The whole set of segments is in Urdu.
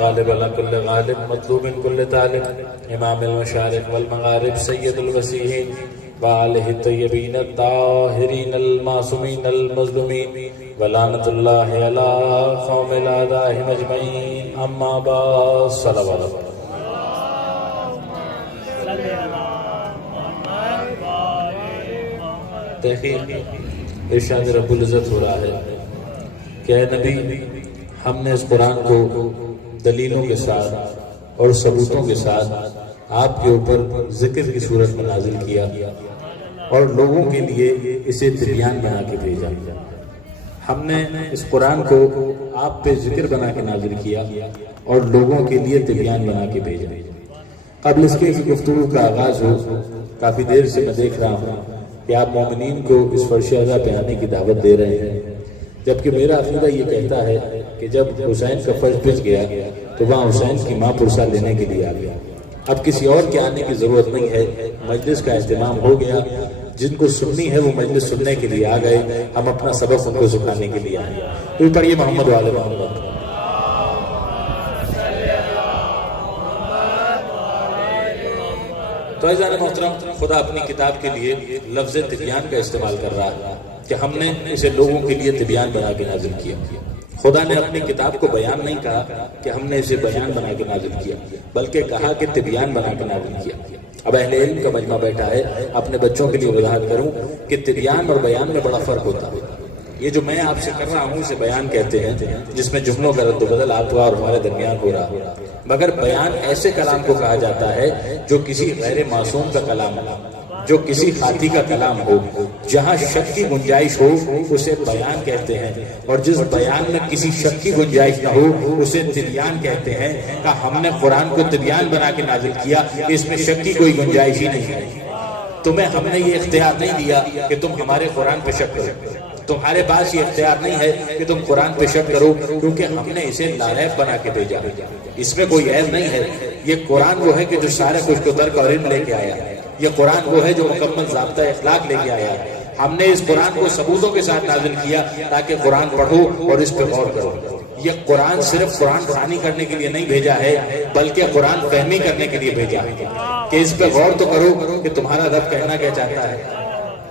غالب على كل غالب مطلوب من كل طالب امام المشارق والمغارب سید الوسیحین وآلہ الطیبین الطاہرین المعصومین المظلومین ولعنۃ اللہ علی قوم الاعداء اجمعین اما بعد صلوات تحقیق ارشاد رب العزت ہو رہا ہے کہ اے نبی ہم نے اس قرآن کو دلیلوں کے ساتھ اور ثبوتوں کے ساتھ آپ کے اوپر ذکر کی صورت میں نازل کیا اور لوگوں کے لیے اسے تبیان بنا کے بھیجا۔ ہم نے اس قرآن کو آپ پہ ذکر بنا کے نازل کیا اور لوگوں کے لیے تبیان بنا کے بھیجا۔ قبل اس کے گفتگو کا آغاز ہو، کافی دیر سے میں دیکھ رہا ہوں کہ آپ مومنین کو اس فرش اعضا پہ آنے کی دعوت دے رہے ہیں، جبکہ میرا عقیدہ یہ کہتا ہے کہ جب حسین کا فرش بچ گیا تو وہاں حسین کی ماں پرسہ لینے کے لیے آ گیا۔ اب کسی اور کے آنے کی ضرورت نہیں ہے، مجلس کا اہتمام ہو گیا، جن کو سننی ہے وہ مجلس سننے کے لیے آ گئے، ہم اپنا سبق ان کو سکھانے کے لیے آئے۔ اوپر یہ محمد والے محمد۔ تو عزیزان محترم، خدا اپنی کتاب کے لیے لفظ تبیان کا استعمال کر رہا ہے کہ ہم نے اسے لوگوں کے لیے تبیان بنا کے نازل کیا۔ خدا نے اپنی کتاب کو بیان نہیں کہا کہ ہم نے اسے بیان بنا کے نازل کیا، بلکہ کہا کہ تبیان بنا کے نازل کیا۔ اب اہل علم کا مجمع بیٹھا ہے، اپنے بچوں کے لیے وضاحت کروں کہ تبیان اور بیان میں بڑا فرق ہوتا ہے۔ یہ جو میں آپ سے کر رہا ہوں اسے بیان کہتے ہیں، جس میں جملوں کا رد و بدل آپ اور ہمارے درمیان ہو رہا ہے، مگر بیان ایسے کلام کو کہا جاتا ہے جو کسی غیر معصوم کا کلام ہو، جو کسی خاطی کا کلام ہو، جہاں شک کی گنجائش ہو اسے بیان کہتے ہیں، اور جس بیان میں کسی شک کی گنجائش نہ ہو اسے تبیان کہتے ہیں۔ کہ ہم نے قرآن کو تبیان بنا کے نازل کیا، اس میں شک کی کوئی گنجائش ہی نہیں ہے۔ تمہیں ہم نے یہ اختیار نہیں دیا کہ تم ہمارے قرآن پہ شک کرو، تمہارے پاس یہ اختیار نہیں ہے کہ تم قرآن پہ شک کرو، کیونکہ ہم نے اسے لاریب بنا کے بھیجا، اس میں کوئی عیب نہیں ہے۔ یہ قرآن وہ ہے کہ جو سارے کچھ کو ترک اور علم لے کے آیا، یہ قرآن وہ ہے جو مکمل ضابطہ اخلاق لے کے آیا۔ ہم نے اس قرآن کو ثبوتوں کے ساتھ نازل کیا تاکہ قرآن پڑھو اور اس پہ غور کرو۔ یہ قرآن صرف قرآن خوانی کرنے کے لیے نہیں بھیجا ہے، بلکہ قرآن فہمی کرنے کے لیے بھیجا ہے کہ اس پہ غور تو کرو کہ تمہارا رب کہنا کیا چاہتا ہے۔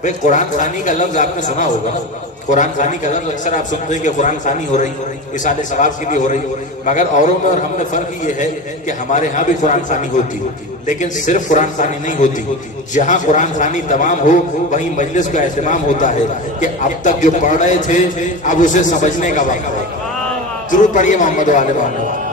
بھئی قرآن خوانی کا لفظ آپ نے سنا ہوگا نا، قرآن خوانی کا لفظ اکثر آپ سنتے ہیں کہ قرآن خوانی ہو رہی، اصالہ ثواب کے لیے ہو رہی، مگر اوروں میں اور ہم میں فرق یہ ہے کہ ہمارے ہاں بھی قرآن خوانی ہوتی، لیکن صرف قرآن خوانی نہیں ہوتی۔ جہاں قرآن خوانی تمام ہو وہیں مجلس کا اہتمام ہوتا ہے کہ اب تک جو پڑھ رہے تھے اب اسے سمجھنے کا وقت ہے۔ ضرور پڑھیے محمد والے محمد۔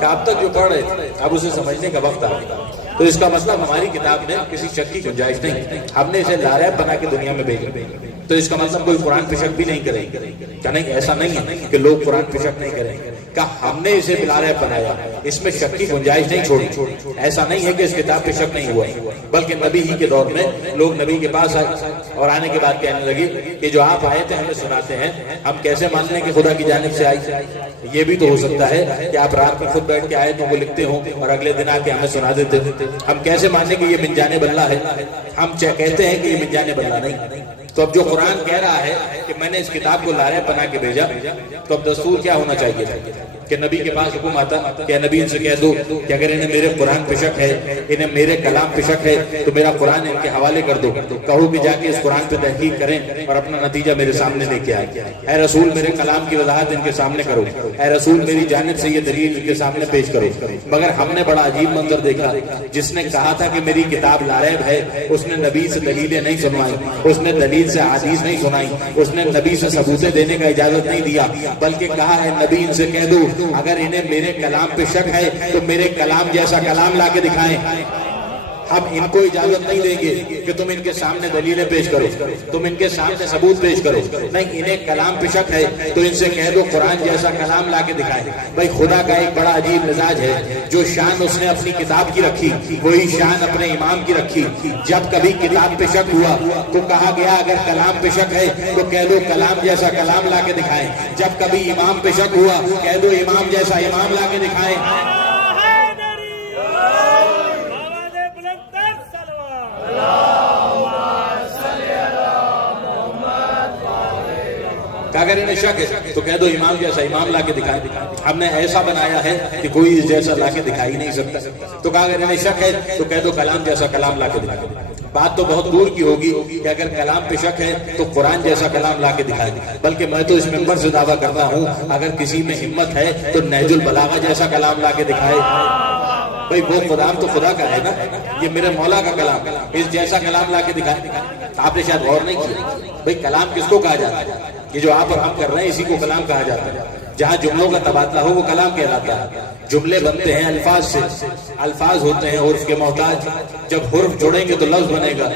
کہ اب تک جو پڑھ رہے تھے اب اسے سمجھنے کا وقت آ گیا۔ تو اس کا مطلب ہماری کتاب میں کسی شک کی گنجائش نہیں، ہم نے اسے لاریب بنا کے دنیا میں بھیجا، تو اس کا مطلب کوئی قرآن پہ شک بھی نہیں کرے گا۔ کیا نہیں؟ ایسا نہیں ہے کہ لوگ قرآن پہ شک نہیں کریں گے، کہ ہم نے اسے لاریب بنایا، اس میں شک کی گنجائش نہیں چھوڑی۔ ایسا نہیں ہے کہ اس کتاب پہ شک نہیں ہوا، بلکہ نبی ہی کے دور میں لوگ نبی کے پاس آئے اور آنے کے بعد کہنے لگے کہ جو آپ آئے تھے ہمیں سناتے ہیں، ہم کیسے مان لیں کہ خدا کی جانب سے آئی؟ یہ بھی تو ہو سکتا ہے کہ آپ رات میں خود بیٹھ کے آئے تو وہ لکھتے ہوں اور اگلے دن آ کے ہمیں سنا دیتے ہیں۔ ہم کیسے مانیں کہ یہ من جانب اللہ ہے؟ ہم کہتے ہیں کہ یہ من جانب اللہ نہیں۔ تو اب جو قرآن کہہ رہا ہے کہ میں نے اس کتاب کو لاریب بنا کے بھیجا، تو اب دستور کیا ہونا چاہیے کہ نبی کے پاس حکم آتا کہ نبی ان سے کہہ دو کہ اگر انہیں میرے قرآن پہ شک ہے، انہیں میرے کلام پہ شک ہے، تو میرا قرآن ان کے حوالے کر دو، کہو کہ جا کے اس قرآن پہ تحقیق کریں اور اپنا نتیجہ میرے سامنے لے کے آئے۔ اے رسول میرے کلام کی وضاحت ان کے سامنے کرو، اے رسول میری جانب سے یہ دلیل ان کے سامنے پیش کرو۔ مگر ہم نے بڑا عجیب منظر دیکھا، جس نے کہا تھا کہ میری کتاب لاریب ہے اس نے نبی سے دلیلیں نہیں سنوائی، اس نے دلیل سے حدیث نہیں سنائی، اس نے نبی سے ثبوتیں دینے کا اجازت نہیں دیا، بلکہ کہا ہے نبی ان سے کہہ دو اگر انہیں میرے کلام پہ شک ہے تو میرے کلام جیسا کلام لا کے دکھائیں۔ ہم ان کو اجازت نہیں دیں گے کہ تم ان کے سامنے دلیلیں پیش کرو، تم ان کے سامنے ثبوت پیش کرو، نہیں، انہیں کلام پہ شک ہے تو ان سے کہہ دو قرآن جیسا کلام لا کے دکھائیں۔ بھائی خدا کا ایک بڑا عجیب مزاج ہے، جو شان اس نے اپنی کتاب کی رکھی وہی شان اپنے امام کی رکھی۔ جب کبھی کتاب پہ شک ہوا تو کہا گیا اگر کلام پہ شک ہے تو کہہ دو کلام جیسا کلام لا کے دکھائیں، جب کبھی امام پہ شک ہوا کہہ دو امام جیسا امام لا کے دکھائیں۔ اگر انہیں شک ہے تو کہہ دو امام جیسا امام لا کے دکھائے، ہم نے ایسا بنایا ہے کہ کوئی اس جیسا لا کے دکھا ہی نہیں سکتا۔ تو کہا اگر انہیں شک ہے تو کہہ دو کلام جیسا کلام لا کے دکھائے۔ بات تو بہت دور کی ہوگی کہ اگر کلام پہ شک ہے تو قرآن جیسا کلام لا کے دکھائے، بلکہ میں تو اس منبر سے دعویٰ کرتا ہوں اگر کسی میں ہمت ہے تو نہج البلاغہ جیسا کلام لا کے دکھائے۔ بھئی وہ کلام تو خدا کا ہے نا، یہ میرے مولا کا کلام، اس جیسا کلام لا کے دکھائے۔ آپ نے شاید غور نہیں کیا بھئی کلام کس کو کہا جاتا ہے؟ یہ جو آپ اور ہم کر رہے ہیں اسی کو کلام کہا جاتا ہے۔ جہاں جملوں کا تبادلہ ہو وہ کلام کہلاتا ہے۔ جملے بنتے ہیں الفاظ سے، الفاظ ہوتے ہیں حرف کے محتاج، جب حرف جڑیں گے تو لفظ بنے گا،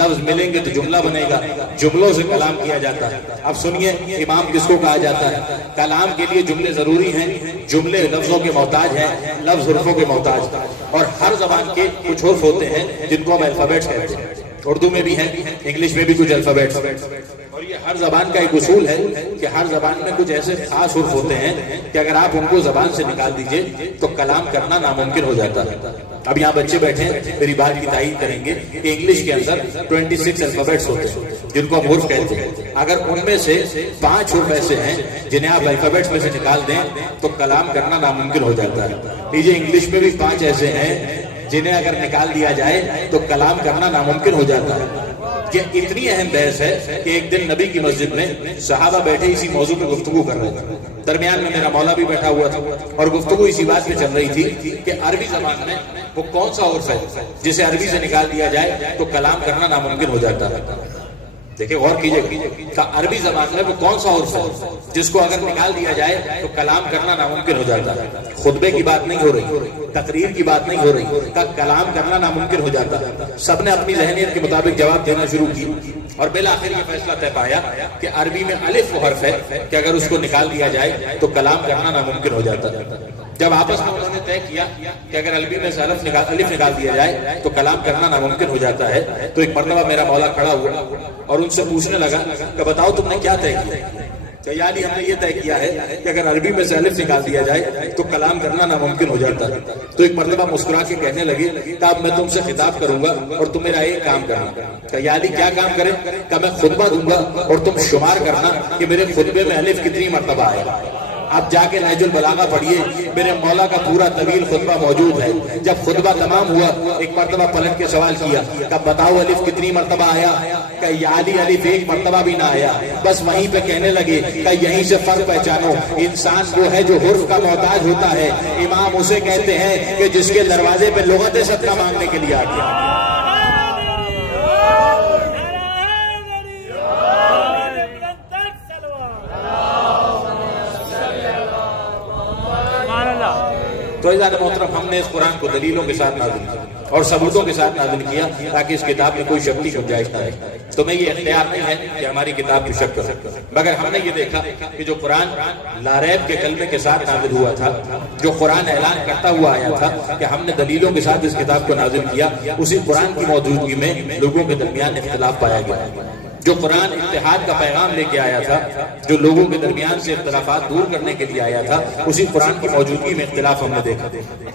لفظ ملیں گے تو جملہ بنے گا، جملوں سے کلام کیا جاتا ہے۔ اب سنیے امام کس کو کہا جاتا ہے؟ کلام کے لیے جملے ضروری ہیں، جملے لفظوں کے محتاج ہیں، لفظ حرفوں کے محتاج، اور ہر زبان کے کچھ حرف ہوتے ہیں جن کو ہم الفابیٹس کہتے ہیں۔ اردو میں بھی ہیں، انگلش میں بھی کچھ الفابیٹس، اور یہ ہر زبان کا ایک اصول ہے کہ ہر زبان میں کچھ ایسے خاص حرف ہوتے ہیں کہ اگر آپ ان کو زبان سے نکال دیجئے تو کلام کرنا ناممکن ہو جاتا ہے۔ اب یہاں بچے بیٹھے ہیں میری بات کی تائید کریں گے کہ انگلش کے اندر 26 الفابیٹس ہوتے ہیں جن کو ہم حرف کہتے ہیں۔ اگر ان میں سے 5 حرف ایسے ہیں جنہیں آپ الفابیٹس میں سے نکال دیں تو کلام کرنا ناممکن ہو جاتا ہے۔ لیجیے انگلش میں بھی 5 ایسے ہیں جنہیں اگر نکال دیا جائے تو کلام کرنا ناممکن ہو جاتا ہے۔ یہ اتنی اہم بحث ہے کہ ایک دن نبی کی مسجد میں صحابہ بیٹھے اسی موضوع پہ گفتگو کر رہے تھے، درمیان میں میرا مولا بھی بیٹھا ہوا تھا، اور گفتگو اسی بات پہ چل رہی تھی کہ عربی زبان میں وہ کون سا حرف ہے جسے عربی سے نکال دیا جائے تو کلام کرنا ناممکن ہو جاتا ہے۔ دیکھیں غور کیجئے کہ عربی زبان میں وہ کون سا حرف ہے جس کو اگر نکال دیا جائے تو کلام کرنا ناممکن ہو جاتا ہے۔ خطبے کی بات نہیں ہو رہی، تقریر کی بات نہیں ہو رہی، کلام کرنا ناممکن ہو جاتا ہے۔ سب نے اپنی ذہنیت کے مطابق جواب دینا شروع کی اور بالآخر یہ فیصلہ طے پایا کہ عربی میں الف وہ حرف ہے کہ اگر اس کو نکال دیا جائے تو کلام کرنا ناممکن ہو جاتا ہے۔ جب آپس میں انہوں نے طے کیا کہ اگر عربی میں سے الف نکال دیا جائے تو کلام کرنا ناممکن ہو جاتا ہے، تو ایک مرتبہ میرا مولا کھڑا ہوا اور ان سے پوچھنے لگا کہ بتاؤ تم نے کیا طے کیا؟ کہ یعنی ہم نے یہ طے کیا ہے کہ اگر عربی میں سے الف نکال دیا جائے تو کلام کرنا ناممکن ہو جاتا ہے۔ تو ایک مرتبہ مسکرا کے کہنے لگے کہ اب میں تم سے خطاب کروں گا اور تم میرا ایک کام کرنا۔ کہ یعنی کیا کام کریں؟ کہ میں خطبہ دوں گا اور تم شمار کرنا کہ میرے خطبے میں الف کتنی مرتبہ آئے گا۔ اب جا کے نہج البلاغہ پڑھیے، میرے مولا کا پورا طویل خطبہ موجود ہے۔ جب خطبہ تمام ہوا ایک مرتبہ پلٹ کے سوال کیا کہ بتاؤ الف کتنی مرتبہ آیا؟ کہ یعنی الف ایک مرتبہ بھی نہ آیا۔ بس وہیں پہ کہنے لگے کہ یہیں سے فرق پہچانو، انسان وہ ہے جو حرف کا محتاج ہوتا ہے، امام اسے کہتے ہیں کہ جس کے دروازے پہ لغت صدقہ مانگنے کے لیے آ گیا۔ تو عزیزان محترم ہم نے اس قرآن کو دلیلوں کے ساتھ نازل کیا اور ثبوتوں کے ساتھ نازل کیا تاکہ اس کتاب میں کوئی شک کی گنجائش نہ رہے۔ تو میں یہ اختیار نہیں ہے کہ ہماری کتاب کی شک کرے، مگر ہم نے یہ دیکھا کہ جو قرآن لا ریب کے کلمے کے ساتھ نازل ہوا تھا، جو قرآن اعلان کرتا ہوا آیا تھا کہ ہم نے دلیلوں کے ساتھ اس کتاب کو نازل کیا، اسی قرآن کی موجودگی میں لوگوں کے درمیان اختلاف پایا گیا۔ جو قرآن اتحاد کا پیغام لے کے آیا تھا، جو لوگوں کے درمیان سے اختلافات دور کرنے کے لیے آیا تھا، اسی قرآن کی موجودگی میں اختلاف ہم نے دیکھا،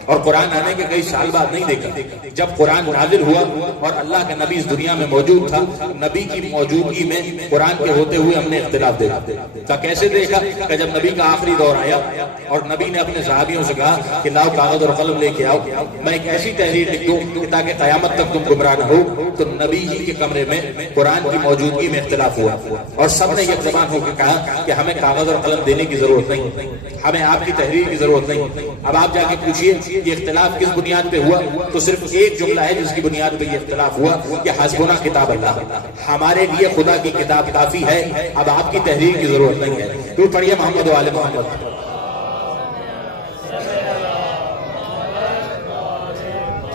اور قرآن آنے کے کئی سال بعد نہیں دیکھا۔ جب قرآن نازل ہوا اور اللہ کا نبی اس دنیا میں موجود تھا، نبی کی موجودگی میں قرآن کے ہوتے ہوئے ہم نے اختلاف دیکھا۔ تو کیسے دیکھا؟ کہ جب نبی کا آخری دور آیا اور نبی نے اپنے صحابیوں سے کہا کہ لاؤ کاغذ اور قلم لے کے آؤ، میں ایک ایسی تحریر لکھ دوں کہ تاکہ قیامت تک تم گمراہ نہ ہو، تو نبی ہی کے کمرے میں قرآن کی موجودگی میں اختلاف ہوا اور سب نے یہ زبان ہو کے کہا کہ ہمیں کاغذ اور قلم دینے کی ضرورت نہیں، ہمیں آپ کی تحریر کی ضرورت نہیں۔ اب آپ جا کے پوچھئے یہ اختلاف کس بنیاد پہ ہوا، تو صرف ایک جملہ ہے جس کی بنیاد پہ یہ اختلاف ہوا کہ حسبنا کتاب اللہ، ہمارے لیے خدا کی کتاب کافی ہے، اب آپ کی تحریر کی ضرورت نہیں ہے۔ تو پڑھیے محمد و آل محمد۔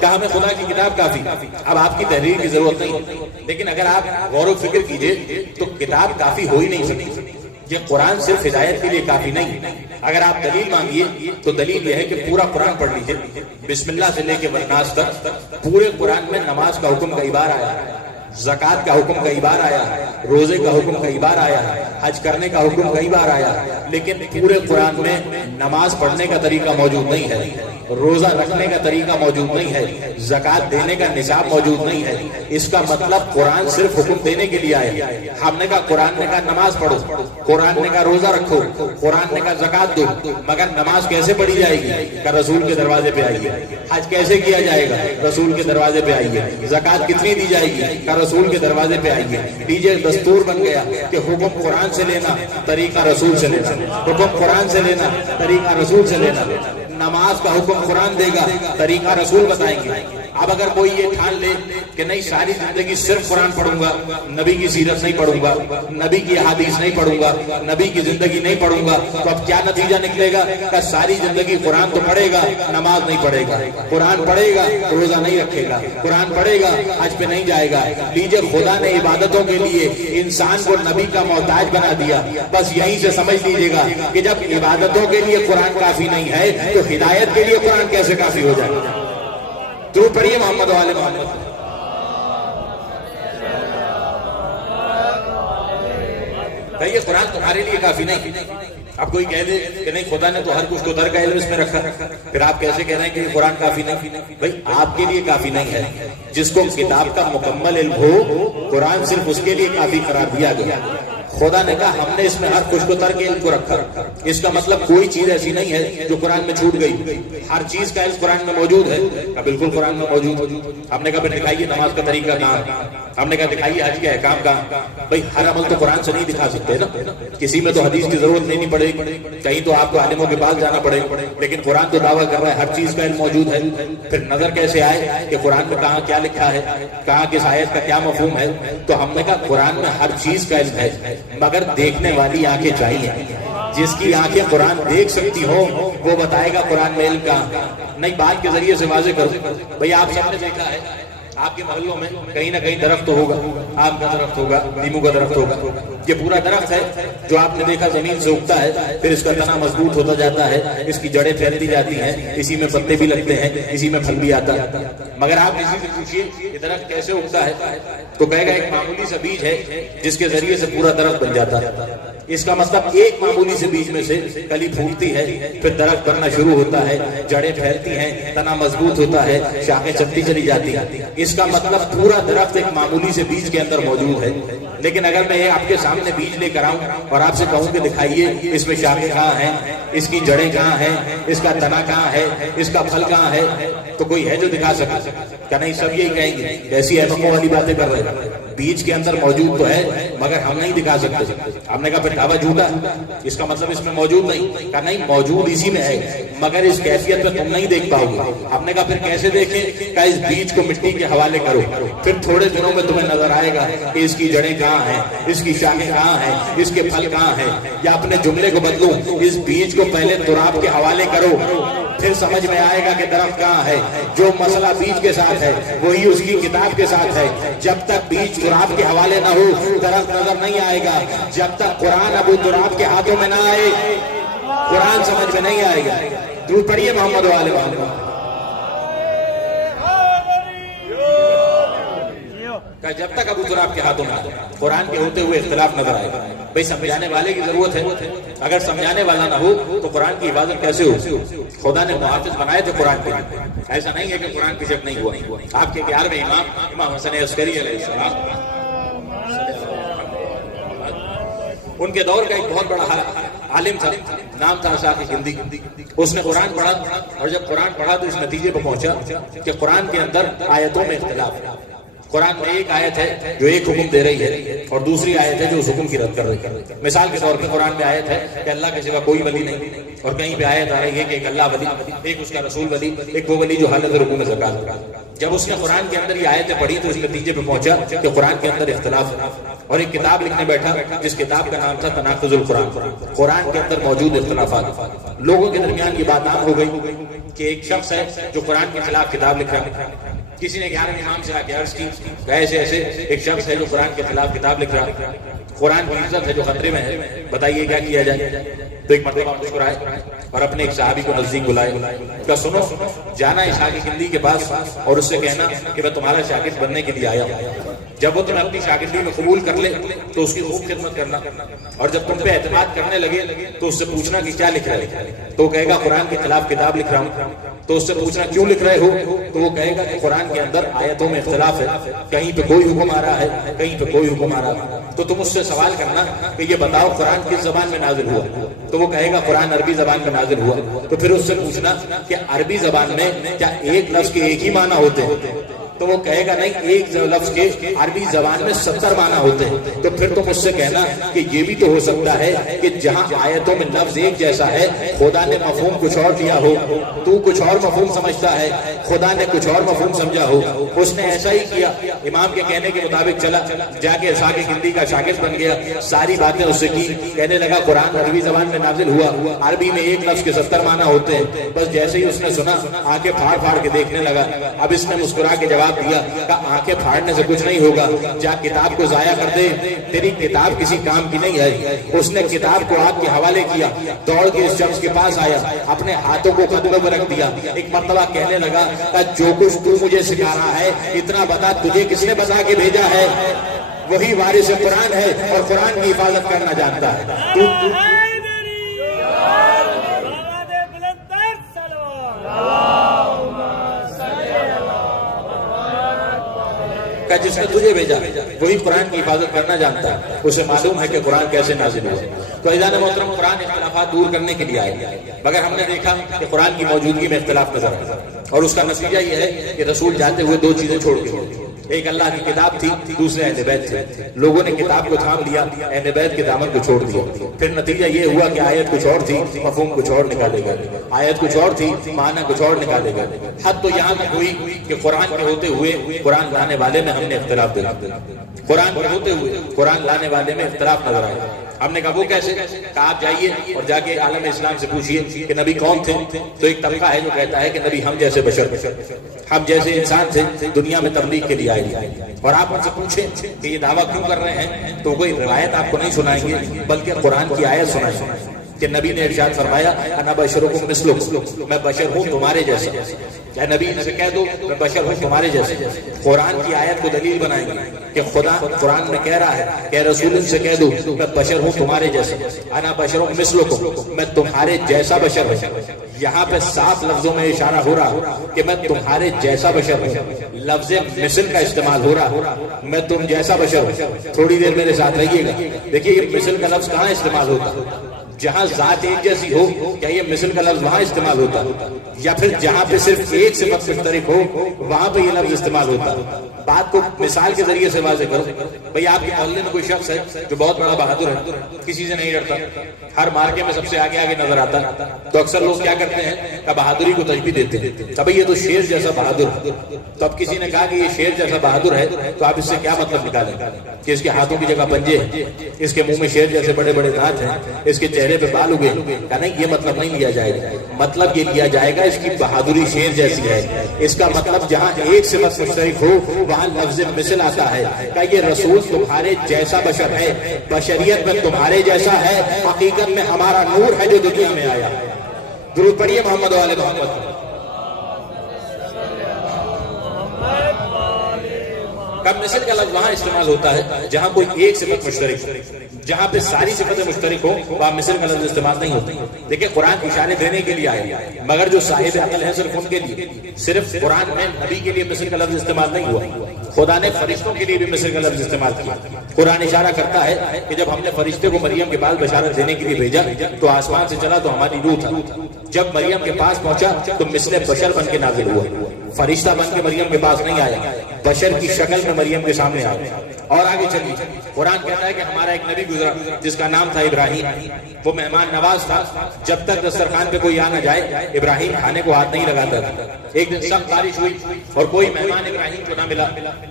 کہا ہمیں خدا کی کتاب کافی، اب آپ کی تحریر کی ضرورت نہیں۔ لیکن اگر آپ غور و فکر کیجئے تو کتاب کافی ہو ہی نہیں سکتی۔ یہ قرآن صرف ہدایت کے لیے کافی نہیں۔ اگر آپ دلیل مانگیے تو دلیل یہ ہے کہ پورا قرآن پڑھ لیجئے، بسم اللہ سے لے کے والناس تک پورے قرآن میں نماز کا حکم کئی بار آیا ہے۔ زکات کا حکم کئی بار آیا، روزے کا حکم کئی بار آیا، حج کرنے کا حکم کئی بار آیا، لیکن پورے قرآن میں نماز پڑھنے کا طریقہ موجود نہیں ہے، روزہ رکھنے کا طریقہ موجود نہیں ہے، زکات دینے کا نصاب موجود نہیں ہے۔ اس کا مطلب قرآن صرف حکم دینے کے لیے آیا۔ ہم نے کہا قرآن نے کہا نماز پڑھو، قرآن نے کہا روزہ رکھو، قرآن نے کہا زکات دو، مگر نماز کیسے پڑھی جائے گی؟ کہ رسول کے دروازے پہ آئیے۔ حج کیسے کیا جائے گا؟ رسول کے دروازے پہ آئیے۔ زکات کتنی دی جائے گی؟ کہ رسول کے دروازے پہ آئیے۔ لیجیے دستور بن گیا کہ حکم قرآن سے لینا، طریقہ رسول سے لینا، حکم قرآن سے لینا، طریقہ رسول سے لینا۔ نماز کا حکم قرآن دے گا، طریقہ رسول بتائیں گے۔ اب اگر کوئی یہ ٹھان لے کہ نہیں ساری زندگی صرف قرآن پڑھوں گا، نبی کی سیرت نہیں پڑھوں گا، نبی کی حدیث نہیں پڑھوں گا، نبی کی زندگی نہیں پڑھوں گا، تو اب کیا نتیجہ نکلے گا؟ کہ ساری زندگی قرآن تو پڑھے گا، نماز نہیں پڑھے گا، قرآن پڑھے گا، روزہ نہیں رکھے گا، قرآن پڑھے گا، حج پہ نہیں جائے گا۔ لیجیے خدا نے عبادتوں کے لیے انسان کو نبی کا محتاج بنا دیا۔ بس یہیں سے سمجھ لیجیے گا کہ جب عبادتوں کے لیے قرآن کافی نہیں ہے تو ہدایت کے لیے قرآن کیسے کافی ہو جائے گا؟ درود پڑھیے محمد و آل محمد۔ کہیے قرآن تمہارے لیے کافی نہیں۔ اب کوئی کہہ دے کہ نہیں خدا نے تو ہر کچھ کو در کا علم اس میں رکھا، پھر آپ کیسے کہہ رہے ہیں کہ قرآن کافی نہیں؟ بھائی آپ کے لیے کافی نہیں ہے۔ جس کو کتاب کا مکمل علم ہو، قرآن صرف اس کے لیے کافی قرار دیا گیا۔ خدا نے کہا ہم نے اس میں ہر کچھ کو ترک علم کو رکھا۔ اس کا مطلب کوئی چیز ایسی نہیں ہے جو قرآن میں چھوٹ گئی، ہر چیز کا علم قرآن میں موجود ہے۔ بالکل قرآن میں موجود۔ ہم نے کہا پھر دکھائیے نماز کا طریقہ کہاں، ہم نے کہا دکھائیے حج کے احکام کہاں۔ بھائی ہر عمل تو قرآن سے نہیں دکھا سکتے نا، کسی میں تو حدیث کی ضرورت نہیں پڑے گی، کہیں تو آپ کو عالموں کے پاس جانا پڑے گا، لیکن قرآن تو دعویٰ کر رہا ہے ہر چیز کا علم موجود ہے۔ پھر نظر کیسے آئے کہ قرآن میں کہاں کیا لکھا ہے، کہاں کس آیت کا کیا مفہوم ہے؟ تو ہم نے کہا قرآن میں ہر چیز کا علم ہے، مگر دیکھنے والی آنکھیں چاہیے۔ جس کی آنکھیں قرآن دیکھ سکتی ہوں وہ بتائے گا قرآن میں علم کہاں۔ نہیں بات کے ذریعے سے واضح کرو۔ بھئی آپ سب نے دیکھا ہے آپ کے محلوں میں کہیں نہ کہیں درخت تو ہوگا، آم کا درخت ہوگا، نیمو کا درخت ہوگا۔ یہ پورا درخت ہے جو آپ نے دیکھا زمین سے اگتا ہے، پھر اس کا تنا مضبوط ہوتا جاتا ہے، اس کی جڑیں پھیلتی جاتی ہیں، اسی میں پتے بھی لگتے ہیں، اسی میں پھل بھی آتا ہے۔ مگر آپ کسی سے پوچھیے یہ درخت کیسے اگتا ہے تو کہے گا ایک معمولی سا بیج ہے جس کے ذریعے سے پورا درخت بن جاتا ہے۔ اس کا مطلب ایک معمولی سے بیج میں سے کلی پھوٹتی ہے، پھر درخت بننا شروع ہوتا ہے، جڑیں پھیلتی ہیں، تنا مضبوط ہوتا ہے، شاخیں چلتی چلی جاتی ہیں۔ اس کا مطلب پورا درخت ایک معمولی سے بیج کے اندر موجود ہے۔ لیکن اگر میں آپ کے سامنے بیج لے کر آؤں اور آپ سے کہوں کہ دکھائیے اس میں شاخیں کہاں ہیں، اس کی جڑیں کہاں ہیں، اس کا تنا کہاں ہے، اس کا پھل کہاں ہے، تو کوئی ہے جو دکھا سکا؟ کہ نہیں سب یہی کہیں گے ایسی احمقوں والی باتیں کر رہے ہیں۔ بیج کے اندر موجود تو ہے مگر ہم نہیں دکھا سکتے۔ ہم نے کہا پھر دعویٰ جھوٹا، اس کا مطلب اس میں موجود نہیں۔ کہا نہیں موجود اسی میں ہے مگر اس کیفیت میں تم نہیں دیکھ پاؤ گے۔ ہم نے کہا پھر کیسے دیکھیں؟ کہ اس بیج کو مٹی کے حوالے کرو، پھر تھوڑے دنوں میں تمہیں نظر آئے گا کہ اس کی جڑیں کہاں ہیں، اس کی شاخیں کہاں ہیں، اس کے پھل کہاں ہیں۔ یا اپنے جملے کو بدلوں، اس بیج کو پہلے تراب کے حوالے کرو، پھر سمجھ میں آئے گا کہ درخت کہاں ہے۔ جو مسئلہ بیج کے ساتھ ہے وہی اس کی کتاب کے ساتھ ہے۔ جب تک بیج تراب کے حوالے نہ ہو درخت نظر نہیں آئے گا۔ جب تک قرآن ابو تراب کے ہاتھوں میں نہ آئے قرآن سمجھ میں نہیں آئے گا۔ درود پڑھیے محمد و آل محمد۔ جب تک ابو تراب کے ہاتھوں میں قرآن کے ہوتے ہوئے اختلاف نظر آئے گا۔ بھئی سمجھانے والے کی ضرورت ہے، اگر سمجھانے والا نہ ہو تو قرآن کی حفاظت کیسے ہو؟ خدا نے محافظ بنائے تھے قرآن کے، ایسا نہیں ہے کہ قرآن کی شک نہیں ہوا۔ آپ کے بہار میں امام حسن عسکری علیہ السلام، ان کے دور کا ایک بہت بڑا عالم تھا، نام تھا شاقی ہندی۔ اس نے قرآن پڑھا اور جب قرآن پڑھا تو اس نتیجے پہ پہنچا کہ قرآن کے اندر آیتوں میں اختلاف ہے۔ قرآن میں ایک آیت ہے جو ایک حکم دے رہی ہے اور دوسری آیت ہے جو اس حکم کی رد کر رہی ہے۔ مثال کے طور پہ قرآن میں آیت ہے کہ اللہ کے سوا کوئی ولی نہیں، اور کہیں پہ آیت آ رہی ہے کہ ایک اللہ ولی، ایک اس کا رسول ولی، ایک وہ ولی جو حالت رکوع میں زکات۔ جب اس نے قرآن کے اندر یہ آیتیں پڑھی تو اس نتیجے پہ پہنچا کہ قرآن کے اندر اختلاف ہے، اور ایک کتاب لکھنے بیٹھا جس کتاب کا نام تھا تناقض القرآن۔ قرآن کے اندر موجود اختلافات، لوگوں کے درمیان یہ بات عام ہو گئی کہ ایک شخص ہے جو قرآن کے خلاف کتاب لکھ رہا ہے۔ کسی نے 11 امام سے آ کے عرض کی ایسے ایسے ایک شخص ہے جو قرآن کے خلاف کتاب لکھ رہا ہے، قرآن کی عزت ہے جو خطرے میں ہے، بتائیے کیا کیا جائے؟ تو ایک مرتبہ مسکرائے اور اپنے ایک صحابی کو نزدیک بلائے، کہا سنو، جانا اس شاقی ہندی کے پاس اور اس سے کہنا کہ میں تمہارا شاگرد بننے کے لیے آیا ہوں۔ جب وہ تمہیں اپنی شاگردی میں قبول کر لے تو اس کی خوب خدمت کرنا، اور جب تم پہ اعتماد کرنے لگے تو اس سے پوچھنا کہ کیا لکھ رہے ہے، تو وہ کہے گا قرآن کے خلاف کتاب لکھ رہا ہوں، تو اس سے پوچھنا کیوں لکھ رہے ہو، تو وہ کہے گا کہ قرآن کے اندر آیتوں میں اختلاف ہے، کہیں پہ کوئی حکم آ رہا ہے، کہیں پہ کوئی حکم آ رہا ہے، تو تم اس سے سوال کرنا کہ یہ بتاؤ قرآن کس زبان میں نازل ہوا، تو وہ کہے گا قرآن عربی زبان میں نازل ہوا، تو پھر اس سے پوچھنا کہ عربی زبان میں کیا ایک لفظ کے ایک ہی معنی ہوتے ہیں، تو وہ کہے گا نہیں، ایک لفظ کے عربی زبان میں 70 معنی ہوتے ہیں، تو پھر تم اس سے کہنا کہ یہ بھی تو ہو سکتا ہے کہ جہاں آیتوں میں لفظ ایک جیسا ہے خدا نے مفہوم کچھ اور دیا ہو، تو کچھ اور مفہوم سمجھتا ہے، خدا نے کچھ اور مفہوم سمجھا ہو، اس نے ایسا ہی کیا، امام کے کہنے کے مطابق چلا، جا کے اسحاق ہندی کا شاگرد بن گیا، ساری باتیں اس سے کی، کہنے لگا قرآن عربی زبان میں نازل ہوا، عربی میں ایک لفظ کے 70 معنی ہوتے ہیں، بس جیسے ہی اس نے سنا آنکھیں پھاڑ پھاڑ کے دیکھنے لگا، اب اس نے مسکرا کے جواب دیا کہ آنکھیں پھاڑنے سے کچھ نہیں ہوگا، جا کتاب کو ضائع کر دے، تیری کتاب کسی کام کی نہیں ہے۔ اس نے کتاب کو آگ کے حوالے کیا، دوڑ کے اس شخص کے پاس آیا، اپنے ہاتھوں کو قدموں میں رکھ دیا، ایک مرتبہ کہنے لگا کہ جو کچھ تو مجھے سکھا رہا ہے اتنا بتا، تجھے کس نے بتا کے بھیجا ہے؟ وہی وارث قرآن ہے اور قرآن کی حفاظت کرنا جانتا ہے۔ کہ جس نے تجھے بھیجا وہی قرآن کی حفاظت کرنا جانتا ہے، اسے معلوم ہے کہ قرآن کیسے نازل ہوا۔ تو عزیزان محترم، قرآن اختلافات دور کرنے کے لیے آئے، مگر ہم نے دیکھا کہ قرآن کی موجودگی میں اختلاف نظر آیا، اور اس کا نتیجہ یہ ہے کہ رسول جاتے ہوئے دو چیزیں چھوڑ کے گئے، ایک اللہ کی کتاب تھی، دوسرے اہل بیت تھے۔ لوگوں نے کتاب کو تھام لیا، اہل بیت کے دامن کو چھوڑ دیا، پھر نتیجہ یہ ہوا کہ آیت کچھ اور تھی، مفہوم کچھ اور نکالے گئے، آیت کچھ اور تھی، معنی کچھ اور نکالے گئے، حد تو یہاں تک ہوئی کہ قرآن کے ہوتے ہوئے قرآن لانے والے میں ہم نے اختلاف دیکھا، قرآن کے ہوتے ہوئے قرآن لانے والے میں اختلاف نظر آیا۔ ہم نے کہا وہ کیسے؟ کہ آپ جائیے اور جا کے عالم اسلام سے پوچھئے کہ نبی کون تھے، تو ایک طبقہ ہے جو کہتا ہے کہ نبی ہم جیسے بشر، ہم جیسے انسان تھے، دنیا میں تبلیغ کے لیے آئے، اور آپ ان سے پوچھیں کہ یہ دعویٰ کیوں کر رہے ہیں، تو کوئی روایت آپ کو نہیں سنائیں گے بلکہ قرآن کی آیت سنائیں کہ نبی نے ارشاد فرمایا انا بشرکم مثلکم، میں بشر ہوں تمہارے جیسا، یا نبی سے کہہ دو میں بشر ہوں تمہارے جیسے، قرآن کی آیت کو دلیل بنائیں گے کہ خدا قرآن میں کہہ رہا ہے کہ رسول سے کہہ دو میں بشر ہوں تمہارے جیسا، انا بشر مثلکم، میں تمہارے جیسا بشر ہوں۔ یہاں پہ صاف لفظوں میں اشارہ ہو رہا کہ میں تمہارے جیسا بشر ہوں، لفظ مثل کا استعمال ہو رہا، میں تم جیسا بشر ہوں۔ تھوڑی دیر میرے ساتھ رہیے گا، دیکھیے یہ مثل کا لفظ کہاں استعمال ہوتا، جہاں ذات ایک جیسی ہو کیا یہ مثل کا لفظ وہاں استعمال ہوتا، یا پھر جہاں پہ صرف ایک صفت مشترک ہو وہاں پہ یہ لفظ استعمال ہوتا۔ بات کو مثال کے ذریعے سے واضح کرو، بھئی آپ کے محلے میں کوئی شخص ہے جو بہت بڑا بہادر ہے، کسی سے نہیں ڈرتا، ہر مارکے میں سب سے آگے آگے نظر آتا، تو اکثر لوگ کیا کرتے ہیں کہ بہادری کو تشبیہ دیتے ہیں، تبھی یہ تو شیر جیسا بہادر ہے۔ تو اب کسی نے کہا کہ یہ شیر جیسا بہادر ہے، تو آپ اس سے کیا مطلب نکالیں کہ اس کے ہاتھوں کی جگہ پنجے ہیں، اس کے منہ میں شیر جیسے بڑے بڑے دانت ہیں، اس کے چہرے پہ بال اگے، کہ نہیں یہ مطلب نہیں لیا جائے گا، مطلب یہ لیا جائے گا اس کی بہادری شیر جیسی ہے۔ اس کا مطلب جہاں ایک صفت مشترک ہو وہاں لفظ مثل آتا ہے کہ یہ رسول تمہارے جیسا بشر ہے، بشریت میں تمہارے جیسا ہے، حقیقت میں ہمارا نور ہے جو دنیا میں آیا۔ درود پڑھیے محمد و آل محمد۔ کب مثل کا لفظ وہاں استعمال ہوتا ہے جہاں کوئی ایک صفت مشترک ہو، جہاں پہ ساری صفتیں مشترک ہو وہاں مثل کا لفظ استعمال نہیں ہوتا۔ دیکھیں قرآن اشارے دینے کے لیے آئے، مگر جو صاحب عقل ہیں صرف ان کے لیے، صرف قرآن میں نبی کے لیے مثل کا لفظ استعمال نہیں ہوا، خدا نے فرشتوں کے لیے بھی مثل کا لفظ استعمال کیا۔ قرآن اشارہ کرتا ہے کہ جب ہم نے فرشتے کو مریم کے بعد بشارت دینے کے لیے بھیجا تو آسمان سے چلا تو ہماری روح تھا، جب مریم کے پاس پہنچا تو مثل بشر بن کے نازل ہوا، فرشتہ بن کے مریم کے پاس نہیں آیا، بشر کی شکل میں مریم کے سامنے آیا۔ اور آگے چلیے، قرآن کہتا ہے کہ ہمارا ایک نبی گزرا جس کا نام تھا ابراہیم، وہ مہمان نواز تھا، جب تک دسترخوان پہ کوئی آ نہ جائے ابراہیم کھانے کو ہاتھ نہیں لگاتا تھا۔ ایک دن سخت بارش ہوئی اور کوئی مہمان ابراہیم کو نہ ملا،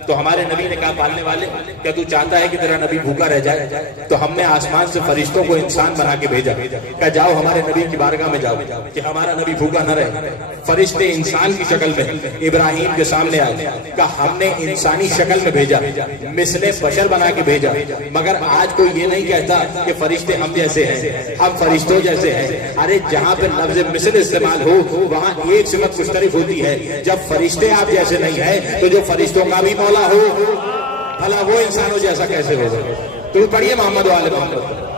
تو ہمارے نبی نے کہا پالنے والے کیا تو چاہتا ہے کہ تیرا نبی بھوکا رہ جائے؟ تو ہم نے آسمان سے فرشتوں کو انسان بنا کے بھیجا، کہا جاؤ ہمارے نبی کی بارگاہ میں جاؤ کہ ہمارا نبی بھوکا نہ رہے۔ فرشتے انسان کی شکل میں ابراہیم کے سامنے آئے، کہا ہم نے انسانی شکل میں بھیجا، مثل بشر بنا کے بھیجا، مگر آج کوئی یہ نہیں کہتا کہ فرشتے ہم جیسے ہیں، ہم فرشتوں جیسے ہیں۔ ارے جہاں پہ لفظ مثل استعمال ہو وہاں ایک صفت مشترک ہوتی ہے، جب فرشتے آپ جیسے نہیں ہیں تو جو فرشتوں کا بھی مولا ہو بھلا وہ انسانوں جیسا کیسے ہوگا؟ تو پڑھیے محمد و آل محمد.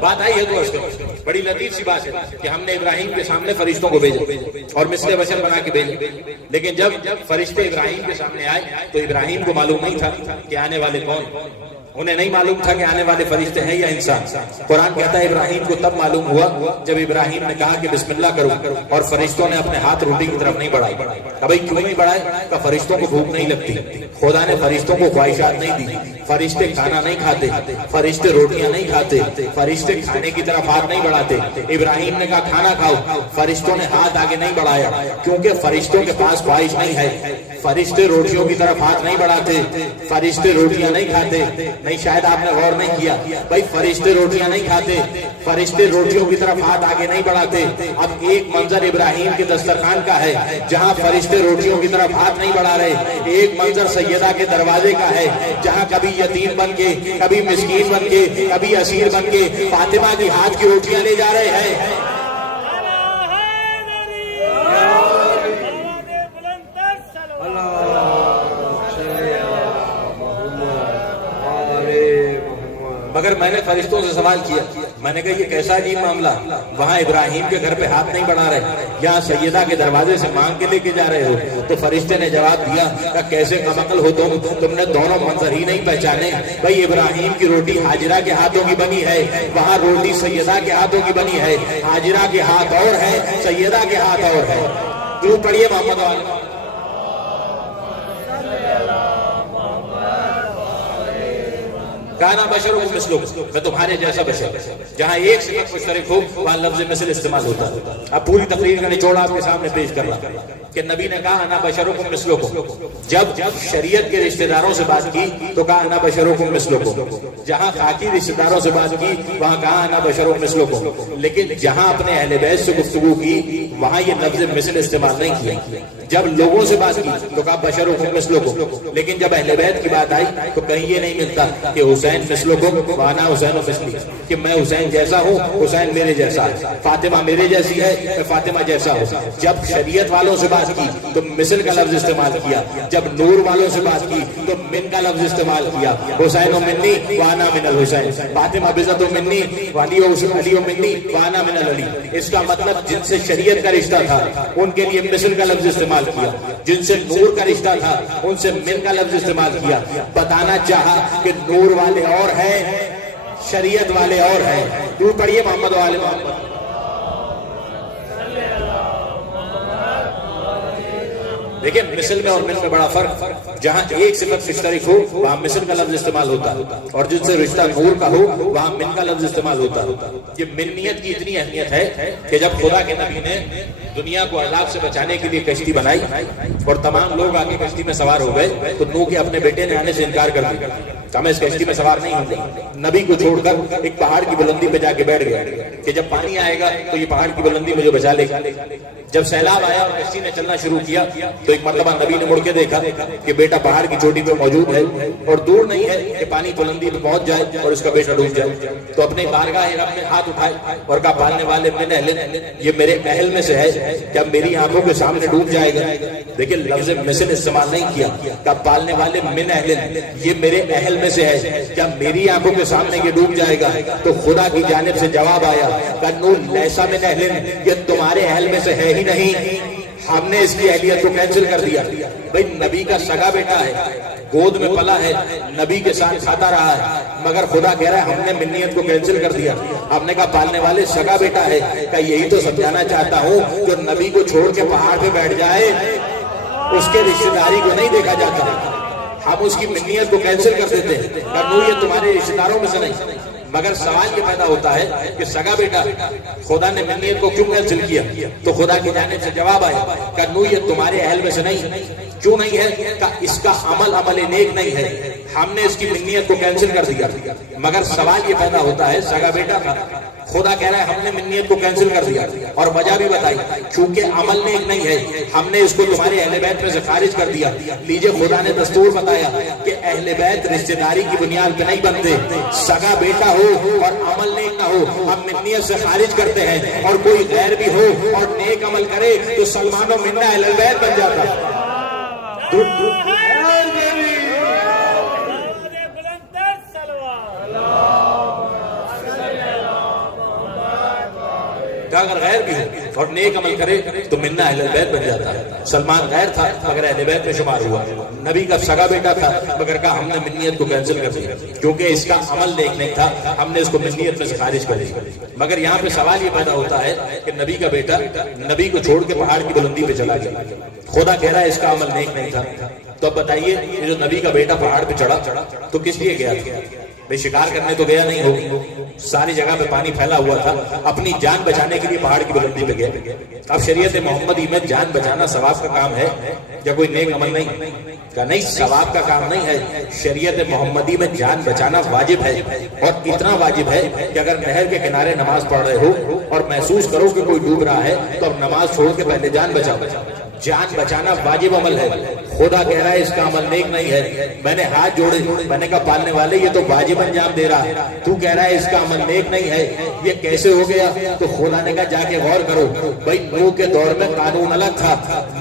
بات آئی ہے دوست، بڑی لطیف سی بات ہے کہ ہم نے ابراہیم کے سامنے فرشتوں کو بھیجا اور مثل بشر بنا کے بھیجا، لیکن جب فرشتے ابراہیم کے سامنے آئے تو ابراہیم کو معلوم نہیں تھا کہ آنے والے کون، انہیں نہیں معلوم تھا کہ آنے والے فرشتے ہیں یا انسان. قرآن کہتا ہے ابراہیم کو تب معلوم ہوا جب ابراہیم نے کہا کہ بسم اللہ کرو، اور فرشتوں نے اپنے ہاتھ روٹی کی طرف نہیں بڑھائے. ابھی کیوں نہیں بڑھائے؟ کہ فرشتوں کو بھوک نہیں لگتی، خدا نے فرشتوں کو خواہشات نہیں دی. فرشتے کھانا نہیں کھاتے، فرشتے روٹیاں نہیں کھاتے، فرشتے کھانے کی طرف ہاتھ نہیں بڑھاتے. ابراہیم نے کہا کھانا کھاؤ، فرشتوں نے ہاتھ آگے نہیں بڑھایا، کیونکہ فرشتوں کے پاس خواہش نہیں ہے. فرشتے روٹیوں کی طرف ہاتھ نہیں بڑھاتے، فرشتے روٹیاں نہیں کھاتے. نہیں، شاید آپ نے غور نہیں کیا بھائی، فرشتے روٹیاں نہیں کھاتے، فرشتے روٹیوں کی طرف ہاتھ آگے نہیں بڑھاتے. اب ایک منظر ابراہیم کے دسترخوان کا ہے جہاں فرشتے روٹیوں کی طرف ہاتھ نہیں بڑھا رہے. ایک منظر سیدہ کے دروازے کا ہے جہاں کبھی یتیم بن کے، کبھی مسکین بن کے، کبھی اسیر بن کے فاطمہ کی ہاتھ کی روٹیاں لے جا رہے ہیں. مگر میں نے فرشتوں سے سوال کیا، میں نے کہا یہ کیسا عجیب معاملہ، وہاں ابراہیم کے گھر پہ ہاتھ نہیں بڑھا رہے، یہاں سیدہ کے دروازے سے مانگ کے لے کے جا رہے ہو. تو فرشتے نے جواب دیا کہ کیسے کمعقل ہو تم نے دونوں منظر ہی نہیں پہچانے. بھائی ابراہیم کی روٹی حاجرہ کے ہاتھوں کی بنی ہے، وہاں روٹی سیدہ کے ہاتھوں کی بنی ہے. حاجرہ کے ہاتھ اور ہے، سیدہ کے ہاتھ اور ہے. تو پڑھیے محمد والا. کانا بشرکم مثلکم، میں تمہارے جیسا بشر. جہاں ایک صفت مشترک ہو وہاں لفظ مثل استعمال ہوتا ہے. اب پوری تقریر کا نچوڑ آپ کے سامنے پیش کر رہا کہ نبی نے کہا انا بشرکم مثلکم. جب شریعت کے رشتہ داروں سے بات کی تو کہا انا بشرکم مثلکم. جہاں خاکی رشتہ داروں سے بات کی وہاں کہا انا بشرکم مثلکم. لیکن جہاں اپنے اہل بیت سے گفتگو کی وہاں یہ لفظ مثل استعمال نہیں کیا. جب لوگوں سے بات کی تو کہا بشرکم مثلکم. لیکن جب اہل بیت کی بات آئی تو کہیں یہ نہیں ملتا کہ حسین مثلکم وانا حسین مثلی، کہ میں حسین جیسا ہوں، حسین میرے جیسا ہے، فاطمہ میرے جیسی ہے، میں فاطمہ جیسا ہوں. جب شریعت والوں سے بات کی تو مثل کا لفظ استعمال کیا. جب نور والوں سے بات کی تو من کا لفظ استعمال کیا. حسین و منی وانا من الحسین، فاطمہ بزت و منی علی و منی وانا من العلی. اس کا مطلب جن سے شریعت کا رشتہ تھا ان کے لیے مثل کا لفظ استعمال کیا، جن سے نور کا رشتہ تھا ان سے من کا لفظ استعمال کیا. بتانا چاہا کہ نور والے اور ہیں، شریعت والے اور ہیں. تو پڑھیے محمد و آل محمد. دیکھیں مثل میں اور من میں بڑا فرق. جہاں ایک صفت مشترک ہو وہاں مثل کا لفظ استعمال ہوتا ہے، اور جن سے رشتہ نور کا ہو وہاں من کا لفظ استعمال ہوتا ہے. یہ منیت کی اتنی اہمیت ہے کہ جب خدا کے نبی نے دنیا کو عذاب سے بچانے کے لیے کشتی بنائی اور تمام لوگ آگے کشتی میں سوار ہو گئے تو نوح کے اپنے بیٹے نے آنے سے انکار کر دیا کہ میں اس کشتی میں سوار نہیں ہوں گا. نبی کو چھوڑ کر ایک پہاڑ کی بلندی پہ جا کے بیٹھ گیا کہ جب پانی آئے گا تو یہ پہاڑ کی بلندی مجھے بچا لے گا. جب سیلاب آیا اور کشتی نے چلنا شروع کیا تو ایک مرتبہ نبی نے مڑ کے دیکھا کہ بیٹا پہاڑ کی چوٹی پہ موجود ہے اور دور نہیں ہے کہ پانی بلندی پہ پہنچ جائے اور اس کا بیٹا ڈوب جائے. تو اپنے بارگاہ رب میں ہاتھ اٹھائے اور کہا پالنے والے من اہل، یہ میرے اہل میں سے ہے، کیا میری آنکھوں کے سامنے ڈوب جائے گا. دیکھیں لفظ مثل استعمال نہیں کیا، کہا پالنے والے من اہل، یہ میرے اہل میں سے ہے، کیا میری آنکھوں کے سامنے یہ ڈوب جائے گا. تو خدا کی جانب سے جواب آیا کہ نور لیسا من اہل، یہ تمہارے اہل میں سے ہے ہی نہیں، ہم نے اس کی اہلیت کو کینسل کر دیا. بھئی نبی کا سگا بیٹا ہے، گود میں پلا ہے، نبی کے ساتھ کھاتا رہا ہے، مگر خدا کہہ رہا ہے ہم نے منیت کو کینسل کر دیا. ہم نے کہا پالنے والے سگا بیٹا ہے، کہ یہی تو سمجھانا چاہتا ہوں جو نبی کو چھوڑ کے پہاڑ پہ بیٹھ جائے اس کے رشتہ داری کو نہیں دیکھا جاتا، ہم اس کی منیت کو کینسل کر دیتے ہیں کہ نو یہ تمہارے رشتہ داروں میں سے نہیں. مگر سوال یہ پیدا ہوتا ہے کہ سگا بیٹا خدا نے منیت کو کیوں کینسل کیا؟ تو خدا کی جانب سے جواب آیا کہ نو یہ تمہارے اہل میں سے نہیں، کیوں نہیں ہے؟ کہ اس کا عمل نیک نہیں ہے، ہم نے اس کی منیت کو کینسل کر دیا۔ مگر سوال یہ پیدا ہوتا ہے، سگا بیٹا تھا، خدا کہہ رہا ہے ہم نے منیت کو کینسل کر دیا، اور وجہ بھی بتائی، چونکہ عمل نیک نہیں ہے ہم نے اس کو تمہارے اہل بیت میں سے خارج کر دیا۔ لیجئے خدا نے دستور بتایا کہ اہل بیت رشتہ داری کی بنیاد پہ نہیں بنتے، سگا بیٹا ہو اور عمل نیک نہ ہو ہم منیت سے خارج کرتے ہیں، اور کوئی غیر بھی ہو اور نیک عمل کرے تو سلمان و منا اہل بیت بن جاتا ہے۔ اگر غیر بھی ہو اور نیک عمل کرے تو منا اہل بیت بن جاتا ہے۔ سلمان غیر تھا مگر اہل بیت میں شمار ہوا، نبی کا سگا بیٹا تھا مگر کہا ہم نے منیت کو کینسل کر دیا کیونکہ اس کا عمل نیک نہیں تھا، ہم نے اس کو منیت میں سے خارج کر دیا۔ مگر یہاں پہ سوال یہ پیدا ہوتا ہے کہ نبی کا بیٹا نبی کو چھوڑ کے پہاڑ کی بلندی پہ چلا گیا، خدا کہہ رہا ہے اس کا عمل نیک نہیں تھا، تو اب بتائیے یہ جو نبی کا بیٹا پہاڑ پہ چڑھا تو کس لیے گیا تھا؟ بھئی شکار کرنے تو گیا نہیں ہو، ساری جگہ پہ پانی پھیلا ہوا تھا، اپنی جان بچانے کے لیے پہاڑ کی بلندی پہ گیا۔ اب شریعت محمدی میں جان بچانا ثواب کا کام ہے یا کوئی نیک عمل نہیں؟ کہ نہیں، ثواب کا کام نہیں ہے، شریعت محمدی میں جان بچانا واجب ہے، اور اتنا واجب ہے کہ اگر نہر کے کنارے نماز پڑھ رہے ہو اور محسوس کرو کہ کوئی ڈوب رہا ہے تو اب نماز چھوڑ کے پہلے جان بچاؤ۔ جان بچانا واجب عمل ہے، خدا کہہ رہا ہے اس کا عمل نیک نہیں ہے۔ میں نے ہاتھ جوڑے، میں نے کہا پالنے والے یہ تو واجب انجام دے رہا ہے، تو کہہ رہا ہے اس کا عمل نیک نہیں ہے، یہ کیسے ہو گیا؟ تو خدا نے کہا جا کے غور کرو۔ بھائی نوح کے دور میں قانون الگ تھا،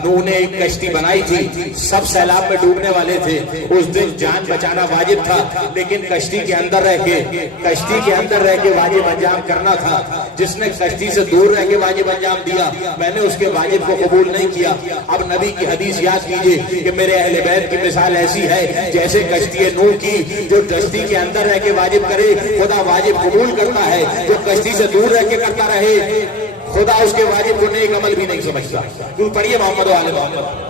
نوح نے ایک کشتی بنائی تھی، سب سیلاب میں ڈوبنے والے تھے، اس دن جان بچانا واجب تھا، لیکن کشتی کے اندر رہ کے واجب انجام کرنا تھا۔ جس نے کشتی سے دور رہ کے واجب انجام دیا میں نے اس کے واجب کو قبول نہیں کیا۔ اب نبی کی حدیث یاد کیجئے کہ میرے اہل بیت کی مثال ایسی ہے جیسے کشتی نوح کی، جو کشتی کے اندر رہ کے واجب کرے خدا واجب قبول کرتا ہے، جو کشتی سے دور رہ کے کرتا رہے خدا اس کے واجب کو نیک عمل بھی نہیں سمجھتا۔ تو پڑھیے محمد و آل محمد۔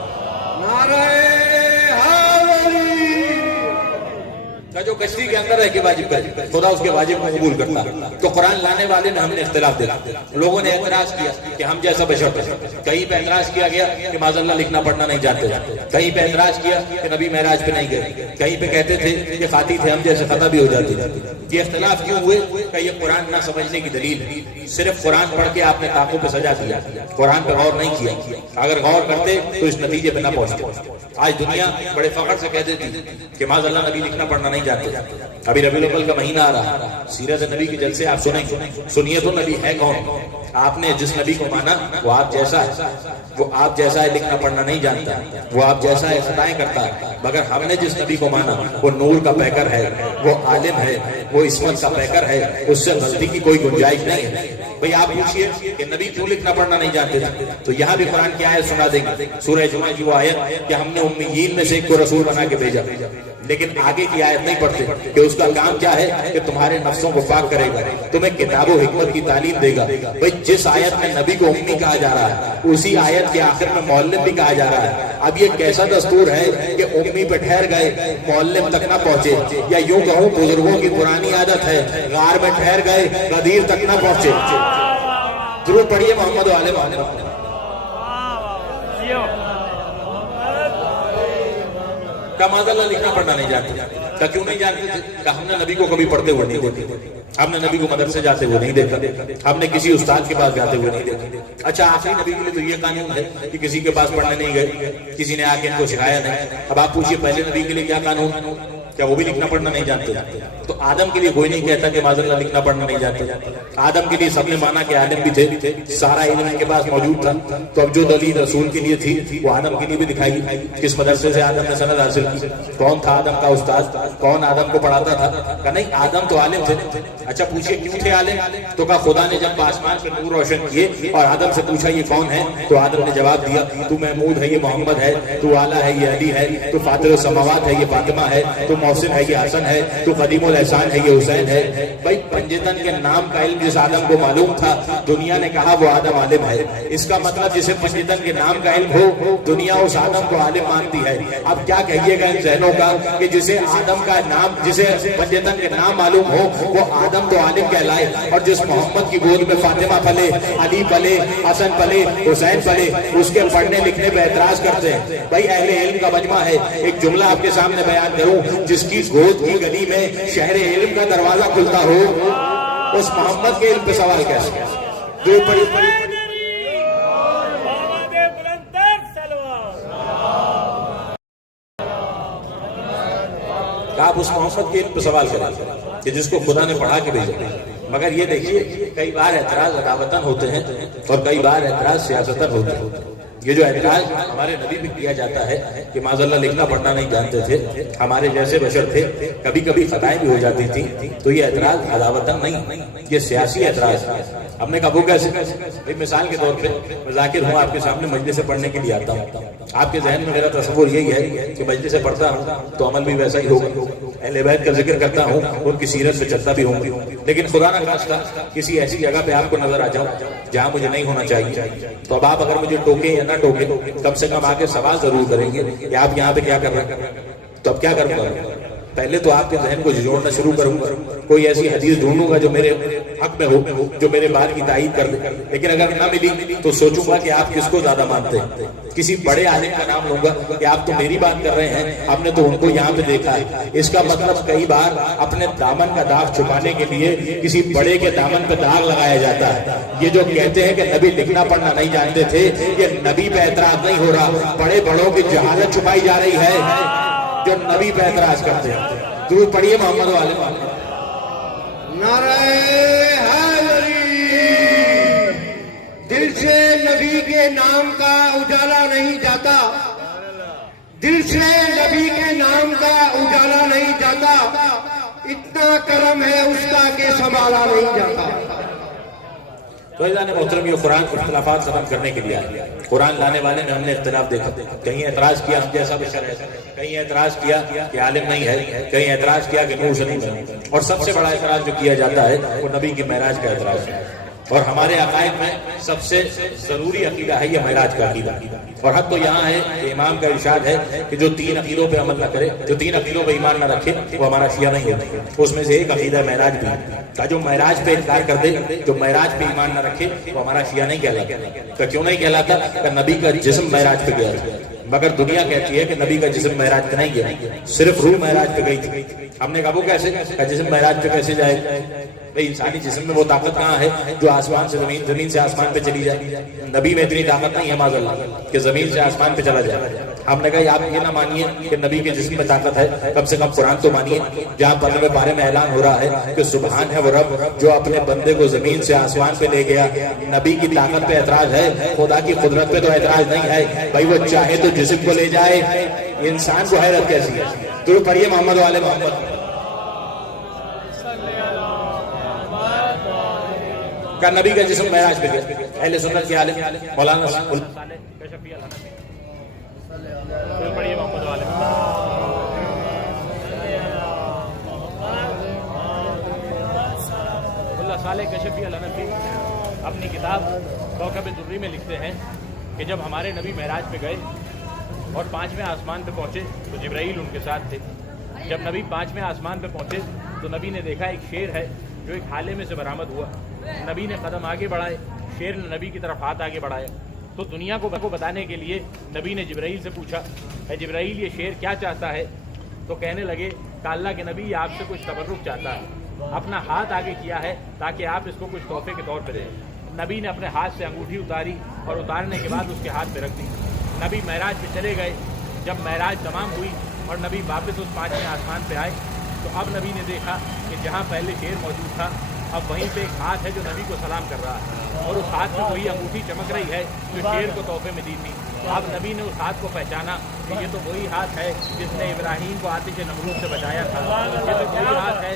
جو کشتی کے اندر رہ کے واجب کرے خدا اس کے واجب کو قبول کرتا ہے۔ تو قرآن لانے والے نے ہم نے اختلاف دیکھا، لوگوں نے اعتراض کیا کہ ہم جیسا بشر تھے، کہیں پہ اعتراض کیا گیا کہ معاذ اللہ لکھنا پڑھنا نہیں جانتے، کہیں پہ اعتراض کیا کہ نبی معراج پہ نہیں گئے، کہیں پہ کہتے تھے کہ خاطی تھے ہم جیسے خطا بھی ہو جاتے تھے۔ یہ اختلاف کیوں ہوئے؟ کہ یہ قرآن نہ سمجھنے کی دلیل ہے، صرف قرآن پڑھ کے آپ نے طاقوں پہ سجا دیا، قرآن پہ غور نہیں کیا۔ اگر غور کرتے تو اس نتیجے پہ نہ پہنچتے۔ آج دنیا بڑے فخر سے کہہ دیتی کہ معاذ اللہ نبی لکھنا پڑھنا نہیں جانتے۔ ابھی ربیع الاول کا مہینہ آ رہا، سیرت نبی کے جلسے آپ سنیے تو نبی ہے کون؟ آپ نے جس نبی کو مانا وہ آپ جیسا ہے، وہ آپ جیسا ہے، لکھنا پڑھنا نہیں جانتا، وہ آپ جیسا ہے، خطائیں کرتا ہے۔ مگر ہم نے جس نبی کو مانا وہ نور کا پیکر ہے، وہ عالم ہے، وہ عصمت کا پیکر ہے، اس سے غلطی کی کوئی گنجائش نہیں ہے۔ بھئی آپ پوچھئے کہ نبی کیوں لکھنا پڑھنا نہیں جانتے تھے، تو یہاں بھی قرآن کی آیت سنا دیں گے، سورہ جمعہ کی وہ آیت کہ ہم نے امیین میں سے ایک کو رسول بنا کے بھیجا، لیکن آگے کی آیت نہیں پڑھتے کہ اس کا کام کیا ہے کہ تمہارے نفسوں کو پاک کرے گا، تمہیں کتاب و حکمت کی تعلیم دے گا۔ بھئی جس آیت میں نبی کو امی کہا جا رہا ہے اسی آیت کے آخر میں معلم بھی کہا جا رہا ہے۔ اب یہ کیسا دستور ہے کہ امی پہ ٹھہر گئے معلم تک نہ پہنچے، یا یوں کہوں بزرگوں کی پرانی عادت ہے غار میں ٹھہر گئے غدیر تک نہ پہنچے۔ درود پڑھیے محمد و آل محمد۔ معاذ اللہ لکھنا پڑھنا نہیں جانتے، کیوں نہیں جانتے تھے؟ کہ ہم نے نبی کو کبھی پڑھتے ہوئے نہیں دیکھا، ہم نے نبی کو مدرسے جاتے ہوئے نہیں دیکھا، ہم نے کسی استاد کے پاس جاتے ہوئے نہیں دیکھا۔ اچھا آخری نبی کے لیے تو یہ قانون ہے کہ کسی کے پاس پڑھنے نہیں گئے، کسی نے آ کے ان کو سکھایا نہیں۔ اب آپ پوچھئے پہلے نبی کے لیے کیا قانون؟ کیا وہ بھی لکھنا پڑھنا نہیں جانتے؟ تو آدم کے لیے کوئی نہیں کہتا کہ معاذ اللہ لکھنا پڑھنا نہیں جانتے۔ آدم کے لیے سب نے مانا کہ عالم بھی تھے، سارا علم ان کے پاس موجود تھا، تو اب جو دلیل رسول کے لیے تھی وہ آدم کے لیے بھی دکھائی۔ کس مدرسے سے آدم نے سند حاصل کی، کون تھا آدم کا استاد، کون آدم کو پڑھاتا تھا؟ کہ نہیں آدم تو عالم تھے۔ اچھا پوچھئے کیوں تھے عالم؟ تو کہا خدا نے جب آسمان پہ نور روشن کیے اور آدم سے پوچھا یہ کون ہے، تو آدم نے جواب دیا تو محمود ہے، یہ محمد ہے، تو اعلیٰ ہے، یہ علی ہے، تو فاطر السماوات ہے، یہ فاطمہ ہے، تو محسن ہے یہ حسن ہے، تو قدیم الاحسان ہے یہ حسین ہے۔ بھائی پنجتن کے نام کا علم جس آدم کو معلوم تھا، دنیا نے کہا وہ آدم عالم ہے۔ اس کا مطلب جسے پنجتن کے نام کا علم ہو، دنیا اس آدم کو عالم مانتی ہے۔ اب کیا کہیے گا ان ذہنوں کا کہ جسے آدم کا نام، جسے پنجتن کے نام معلوم ہو وہ آدم تو عالم کہلائے، اور جس محمد کی گود میں فاطمہ پلے، علی پلے، حسن پلے، حسین پلے، اس کے پڑھنے لکھنے پہ اعتراض کرتے ہیں۔ بھائی اہل علم کا مجمع ہے، ایک جملہ آپ کے سامنے بیان کروں، جس کی گود کی گلی میں شہر علم کا دروازہ کھلتا ہو، اس محمد کے علم پہ سوال کیسے؟ جو پڑھی آپ اس محمد کے علم پہ سوال کریں کہ جس کو خدا نے پڑھا کے بھیجا۔ مگر یہ دیکھیے کئی بار اعتراض عداوتاً ہوتے ہیں اور کئی بار اعتراض سیاستاً ہوتے ہیں۔ یہ جو اعتراض ہمارے نبی بھی کیا جاتا ہے کہ معاذ اللہ لکھنا پڑھنا نہیں جانتے تھے، ہمارے جیسے بشر تھے، کبھی کبھی خطائیں بھی ہو جاتی تھیں، تو یہ اعتراض عداوتاً نہیں، یہ سیاسی اعتراض ہے۔ ہم نے کہا وہ کیسے؟ مثال کے طور پہ میں ذاکر ہوں، آپ کے سامنے مجلس سے پڑھنے کے لیے آتا ہوں، آپ کے ذہن میں میرا تصور یہی ہے کہ مجلس سے پڑھتا ہوں تو عمل بھی ویسا ہی ہوگا، اہل بیت کا ذکر کرتا ہوں ان کی سیرت پہ چلتا بھی ہوں، لیکن خدا نہ خواستہ کسی ایسی جگہ پہ آپ کو نظر آ جاؤں جہاں مجھے نہیں ہونا چاہیے، تو اب آپ اگر مجھے ٹوکیں یا نہ ٹوکیں، کم سے کم آگے سوال ضرور کریں گے کہ آپ یہاں پہ کیا کر رہے ہیں۔ تو اب کیا کروں گا؟ پہلے تو آپ کے ذہن کو جوڑنا شروع کروں گا، کوئی ایسی حدیث ڈھونڈوں گا جو میرے حق میں ہو، جو میرے بات کی تائید کر دے، لیکن اگر نہ ملی تو سوچوں گا کہ آپ کس کو زیادہ مانتے ہیں۔ کسی بڑے عالم کا نام لوں گا کہ آپ تو میری بات کر رہے ہیں، ہم نے تو ان کو یہاں پہ دیکھا ہے۔ اس کا مطلب کئی بار اپنے دامن کا داغ چھپانے کے لیے کسی بڑے کے دامن پہ داغ لگایا جاتا ہے۔ یہ جو کہتے ہیں کہ نبی لکھنا پڑھنا نہیں جانتے تھے، یہ نبی پہ اعتراض نہیں ہو رہا، بڑے بڑوں کی جہالت چھپائی جا رہی ہے جو نبی پہ اعتراض کرتے ہیں۔ درود پڑھیے محمد والے نعرہ حیدری۔ دل سے نبی کے نام کا اجالا نہیں جاتا، دل سے نبی کے نام کا اجالا نہیں جاتا، اتنا کرم ہے اس کا کہ سنبھالا نہیں جاتا۔ تو عزیزان محترم، یہ قرآن اختلافات ختم کرنے کے لیے آیا۔ قرآن لانے والے میں ہم نے اختلاف دیکھا، کہیں اعتراض کیا ہم جیسا بشر ہے، کہیں اعتراض کیا کہ عالم نہیں ہے، کہیں اعتراض کیا کہ نور سے نہیں بنے، اور سب سے بڑا اعتراض جو کیا جاتا ہے وہ نبی کی معراج کا اعتراض ہے۔ اور ہمارے عقائد میں سب سے ضروری عقیدہ ہے یہ معراج کا عقیدہ، اور حد تو یہاں ہے کہ امام کا ارشاد ہے کہ جو تین عقیدوں پہ عمل نہ کرے، جو تین عقیدوں پہ ایمان نہ رکھے، وہ ہمارا شیعہ نہیں ہے۔ اس میں سے ایک عقیدہ معراج بھی ہے، جو معراج پہ انکار کر دے، جو معراج پہ ایمان نہ رکھے، وہ ہمارا شیعہ نہیں کہلاتا۔ تو کیوں نہیں کہلاتا؟ کہ نبی کا جسم معراج پہ گیا تھا، مگر دنیا کہتی ہے کہ نبی کا جسم معراج پہ نہیں گیا، صرف روح معراج پہ گئی تھی۔ ہم نے کہا وہ کیسے؟ کہ جسم معراج پہ کیسے جائے؟ بھئی انسانی جسم میں وہ طاقت کہاں ہے جو آسمان سے زمین، زمین سے آسمان پہ چلی جائے؟ نبی میں اتنی طاقت نہیں ہے معاذ اللہ کہ زمین سے آسمان پہ چلا جائے۔ ہم نے کہا آپ یہ نہ مانیے کہ نبی کے جسم میں طاقت ہے، کم سے کم قرآن تو مانیے جہاں 15ویں پارے میں اعلان ہو رہا ہے کہ سبحان ہے وہ رب جو اپنے بندے کو زمین سے آسمان پہ لے گیا۔ نبی کی طاقت پہ اعتراض ہے، خدا کی قدرت پہ تو اعتراض نہیں ہے۔ بھائی وہ چاہے تو جسم کو لے جائے، انسان کو حیرت کیسی ہے؟ تو پڑھیے محمد والے محمد کا نبی کا جسم معراج پہ گیا۔ اہل سنت کے عالم مولانا صالح کشفی الحنفی اپنی کتاب کوکب دری میں لکھتے ہیں کہ جب ہمارے نبی معراج پہ گئے اور 5ویں آسمان پہ پہنچے تو جبرائیل ان کے ساتھ تھے۔ جب نبی 5ویں آسمان پہ پہنچے تو نبی نے دیکھا ایک شیر ہے جو ایک حالے میں سے برآمد ہوا۔ نبی نے قدم آگے بڑھائے، شیر نے نبی کی طرف ہاتھ آگے بڑھایا، تو دنیا کو بتانے کے لیے نبی نے جبرائیل سے پوچھا، اے جبرائیل یہ شیر کیا چاہتا ہے؟ تو کہنے لگے کہ اللہ کے نبی آپ سے کچھ تبرک چاہتا ہے، اپنا ہاتھ آگے کیا ہے تاکہ آپ اس کو کچھ تحفے کے طور پہ دیں۔ نبی نے اپنے ہاتھ سے انگوٹھی اتاری اور اتارنے کے بعد اس کے ہاتھ پہ رکھ دی۔ نبی معراج پہ چلے گئے۔ جب معراج تمام ہوئی اور نبی واپس اس 5ویں آسمان پہ آئے تو اب نبی نے دیکھا کہ جہاں پہلے شیر موجود تھا اب وہیں پہ ایک ہاتھ ہے جو نبی کو سلام کر رہا ہے، اور اس ہاتھ میں وہی انگوٹھی چمک رہی ہے جو شیر کو تحفے میں دی تھی۔ اب نبی نے اس ہاتھ کو پہچانا کہ یہ تو وہی ہاتھ ہے جس نے ابراہیم کو آتش نمرود سے بچایا تھا، یہ تو وہی ہاتھ ہے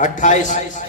28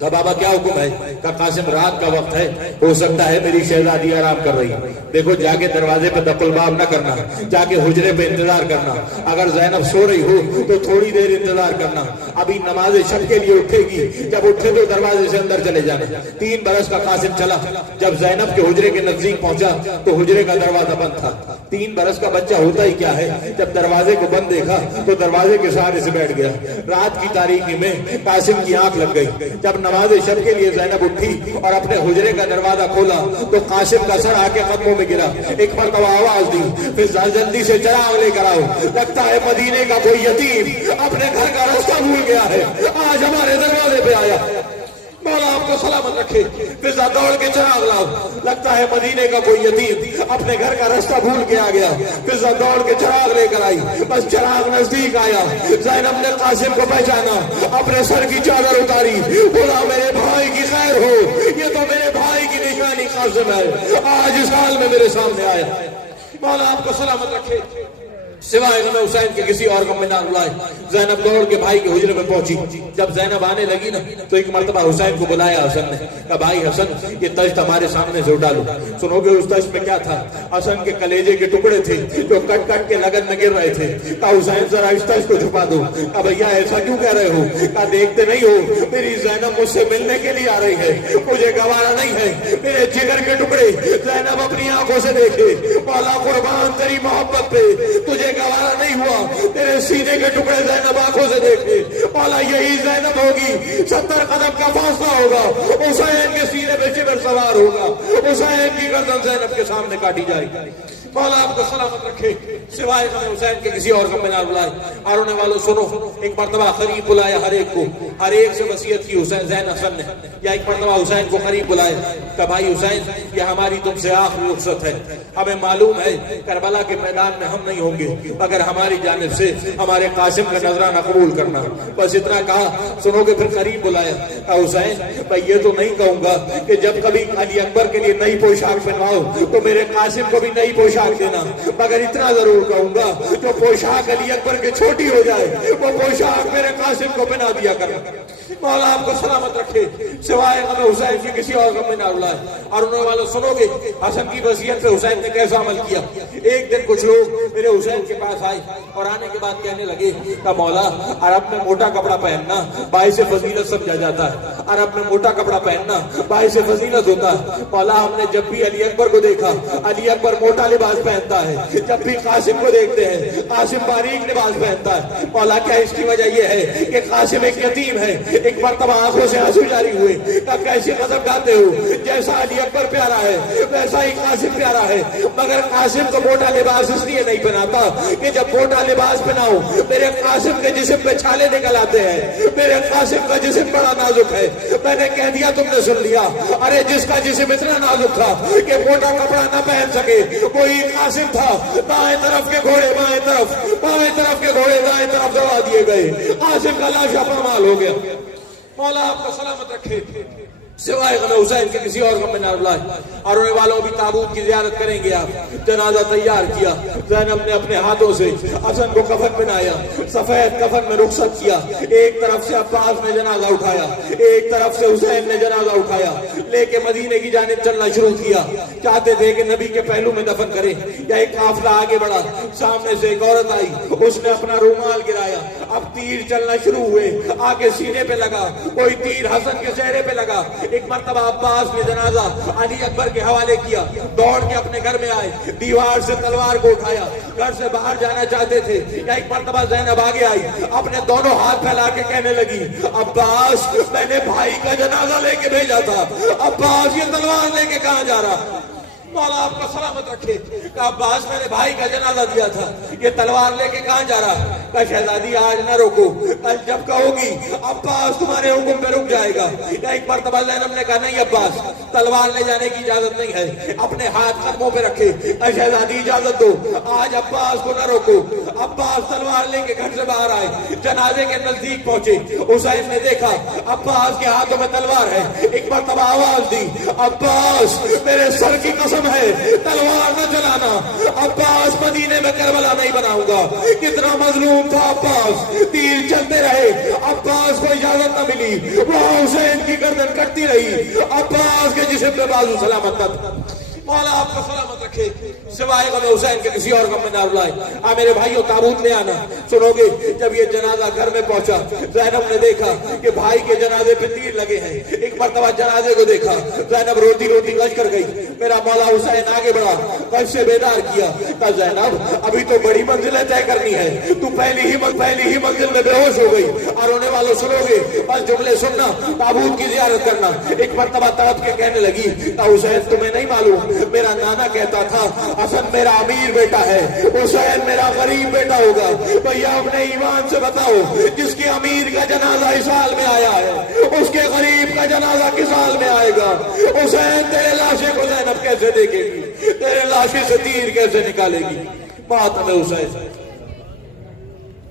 کہا بابا کیا حکم ہے؟ کہا قاسم رات کا وقت ہے، ہو سکتا ہے میری شہزادی آرام کر رہی ہے، دیکھو جا کے دروازے پہ دق الباب نہ کرنا، جا کے حجرے پہ انتظار کرنا، اگر زینب سو رہی ہو تو تھوڑی دیر انتظار کرنا، ابھی نماز شب کے لیے اٹھے گی، جب اٹھے تو دروازے سے اندر چلے جانا۔ 3 برس کا قاسم چلا، جب زینب کے حجرے کے نزدیک پہنچا تو حجرے کا دروازہ بند تھا۔ 3 برس کا بچہ ہوتا ہی کیا ہے، جب دروازے کو بند دیکھا تو دروازے کے سہارے سے بیٹھ گیا۔ رات کی تاریکی میں قاسم کی آنکھ لگ گئی، جب نماز شب کے لیے زینب اٹھی اور اپنے حجرے کا دروازہ کھولا تو قاسم کا سر آ کے قدموں میں گرا، ایک مرتبہ آواز دی، پھر جلدی سے چراغ لے کر آؤ، لگتا ہے مدینے کا کوئی یتیم اپنے گھر کا راستہ بھول گیا ہے، آج ہمارے دروازے پہ آیا، مولا آپ کو سلامت رکھے۔ فضا دوڑ کے چراغ لاؤ، لگتا ہے مدینے کا کوئی یتیم اپنے گھر کا راستہ بھول کے آ گیا۔ فضا دوڑ کے چراغ لے کر آئی، بس چراغ نزدیک آیا، زینب نے قاسم کو پہچانا، اپنے سر کی چادر اتاری، بولا میرے بھائی کی خیر ہو، یہ تو میرے بھائی کی نشانی قاسم ہے، آج اس حال میں میرے سامنے آیا۔ مولا آپ کو سلامت رکھے۔ سوائے غم حسین کے کسی اور غم میں نہ رلائے۔ زینب دوڑ کے بھائی کے حجرے میں پہنچی، جب زینب آنے لگی نا تو ایک مرتبہ حسین کو بلایا حسن نے، کہا بھائی حسن یہ تشت ہمارے سامنے سے اٹھا لو۔ سنو گے اس تشت میں کیا تھا؟ حسن کے کلیجے کے ٹکڑے تھے جو کٹ کٹ کے لگن میں گر رہے تھے۔ کہا حسین ذرا اس تشت کو چھپا دو۔ کہا بھیا ایسا کیوں کہہ رہے ہو؟ کہا دیکھتے نہیں ہو میری زینب مجھ سے ملنے کے لیے آ رہی ہے، مجھے گوارا نہیں ہے میرے جگر کے ٹکڑے زینب اپنی آنکھوں سے دیکھے، مولا قربان تیری محبت پہ تجھے گوارا نہیں ہوا، تیرے سینے کے ٹکڑے زینب آنکھوں سے دیکھے، مولا یہی زینب ہوگی، 70 قدم کا فاصلہ ہوگا، حسین کے سینے پہ شبر سوار ہوگا، حسین کی گردن زینب کے سامنے کاٹی جائے گی۔ مولا آپ کو سلامت رکھے۔ سوائے غم حسین کے کسی اور غم میں نہ رلائے۔ اور رونے والوں سنو، ایک مرتبہ قریب بلایا ہر ایک کو، ہر ایک سے وصیت کی حسین زین حسن نے، یا ایک مرتبہ حسین کو قریب بلایا کہ بھائی حسین یہ ہماری تم سے آخری رخصت ہے، ہمیں معلوم ہے کربلا کے میدان میں ہم نہیں ہوں گے مگر ہماری جانب سے ہمارے قاسم کا نذرانہ قبول کرنا، بس اتنا کہا۔ سنو گے پھر قریب بلایا، کہا حسین میں یہ تو نہیں کہوں گا کہ جب کبھی علی اکبر کے لیے نئی پوشاک پہنواؤ تو میرے قاسم کو بھی نئی پوشاک دینا، مگر اتنا ضرور کہوں گا جو پوشاک علی اکبر کے چھوٹی ہو جائے وہ پوشاک میرے قاسم کو پہنا دیا کرنا۔ مولا آپ کو سلامت رکھے۔ سوائے غم حسین کی کسی اور غم میں نہ رلائے۔ اور انہوں والوں سنو گے حسن کی وصیت پہ حسین نے کیسا عمل کیا۔ ایک دن کچھ لوگ میرے حسین کے پاس آئے اور آنے کے بعد کہنے لگے کہ مولا عرب میں موٹا کپڑا پہننا باعث فضیلت سمجھا جاتا ہے، عرب میں موٹا کپڑا پہننا باعث فضیلت ہوتا ہے۔ مولا ہم نے جب بھی علی اکبر کو دیکھا علی اکبر موٹا لباس پہنتا ہے، جب بھی قاسم کو دیکھتے ہیں قاسم باریک لباس پہنتا ہے۔ مولا کیا اس کی وجہ یہ ہے کہ قاسم ایک یتیم ہے؟ ایک مرتبہ آنکھوں سے آنسو جاری ہوئے، کہ کیسی قسم کھاتے ہو، جیسا علی اکبر پیارا ہے ویسا ہی قاسم پیارا ہے، مگر قاسم کو موٹا لباس اس لیے نہیں پہناتا کہ جب موٹا لباس پہناؤ میرے قاسم کے جسم پہ چھالے نکل آتے ہیں، میرے قاسم کا جسم بڑا نازک ہے۔ میں نے کہہ دیا تم نے سن لیا، ارے جس کا جسم اتنا نازک تھا کہ موٹا کپڑا نہ پہن سکے وہی قاسم تھا۔ دائیں طرف کے گھوڑے بائیں طرف، بائیں طرف کے گھوڑے دائیں طرف دوڑا دیے گئے، قاسم کا لاشا پامال ہو گیا۔ مولا آپ کو سلامت رکھے۔ سوائے غم حسین کے کسی اور غم میں نہ رلائے۔ اور انہیں والوں بھی تابوت کی زیارت کریں گے آپ۔ جنازہ تیار کیا، زینب نے اپنے ہاتھوں سے حسن کو کفن پہنایا، سفید کفن میں رخصت کیا۔ ایک طرف سے عباس نے جنازہ اٹھایا، ایک طرف سے حسین نے جنازہ اٹھایا، لے کے مدینے کی جانب چلنا شروع کیا۔ چاہتے تھے کہ نبی کے پہلو میں دفن کریں، یا ایک قافلہ آگے بڑھا، سامنے سے ایک عورت آئی، اس نے اپنا رومال گرایا، اب تیر چلنا شروع ہوئے، آگے سینے پہ لگا، کوئی تیر حسن کے چہرے پہ لگا۔ ایک مرتبہ عباس نے جنازہ علی اکبر کے حوالے کیا، دوڑ کے اپنے گھر میں آئے، دیوار سے تلوار کو اٹھایا، گھر سے باہر جانا چاہتے تھے۔ یا ایک مرتبہ زینب آگے آئی، اپنے دونوں ہاتھ پھیلا کے کہنے لگی عباس میں نے بھائی کا جنازہ لے کے بھیجا تھا، عباس یہ تلوار لے کے کہاں جا رہا؟ مولا آپ کا سلامت رکھے۔ کہ عباس میں نے بھائی کا جنازہ دیا تھا، یہ تلوار لے کے کہاں جا رہا؟ کہ شہزادی آج نہ روکو، کل جب کہو گی عباس تمہارے حکم پہ رک جائے گا۔ یا ایک مرتبہ زینب نے کہا نہیں عباس تلوار لے جانے کی اجازت نہیں ہے، اپنے ہاتھ قدموں پہ رکھے، کہ شہزادی اجازت دو، آج عباس کو نہ روکو۔ عباس تلوار لے کے گھر سے باہر آئے، جنازے کے نزدیک پہنچے، حسین نے دیکھا عباس کے ہاتھوں میں تلوار ہے، ایک مرتبہ آواز دی عباس میرے سر کی قسم ہے تلوار نہ چلانا، عباس مدینے میں کربلا نہیں بناؤں گا۔ کتنا مظلوم تھا عباس، تیر چلتے رہے، عباس کو اجازت نہ ملی وہاں حسین کی گردن کٹتی رہی، عباس کے جسم پہ بازو سلامت نہ تھا۔ مولا آپ کو سلامت رکھے، سوائے غم حسین کے کسی اور غم میں نہ رلائے۔ میرے بھائیوں تابوت لے آنا۔ سنو گے جب یہ جنازہ گھر میں پہنچا، زینب نے دیکھا کہ بھائی کے جنازے پہ تیر لگے ہیں۔ ایک مرتبہ جنازے کو دیکھا، زینب روتی روتی غش کر گئی۔ میرا مولا حسین آگے بڑھا، غش سے بیدار کیا، کہا زینب ابھی تو بڑی منزلیں طے کرنی ہے، تو پہلی ہی منزل میں بے ہوش ہو گئی۔ اور رونے والوں سنو گے بس جملے سننا، تابوت کی زیارت کرنا۔ ایک مرتبہ تڑپ کے کہنے لگی، کہا حسین تمہیں نہیں معلوم، میرا نانا کہتا تھا حسن میرا امیر بیٹا ہے، حسین میرا غریب بیٹا ہوگا۔ بھیا اپنے ایمان سے بتاؤ، جس کے امیر کا جنازہ اس حال میں آیا ہے، اس کے غریب کا جنازہ کس حال میں آئے گا؟ حسین تیرے لاشے کو زینب کیسے دیکھے گی؟ تیرے لاشے سے تیر کیسے نکالے گی؟ ماتم حسین۔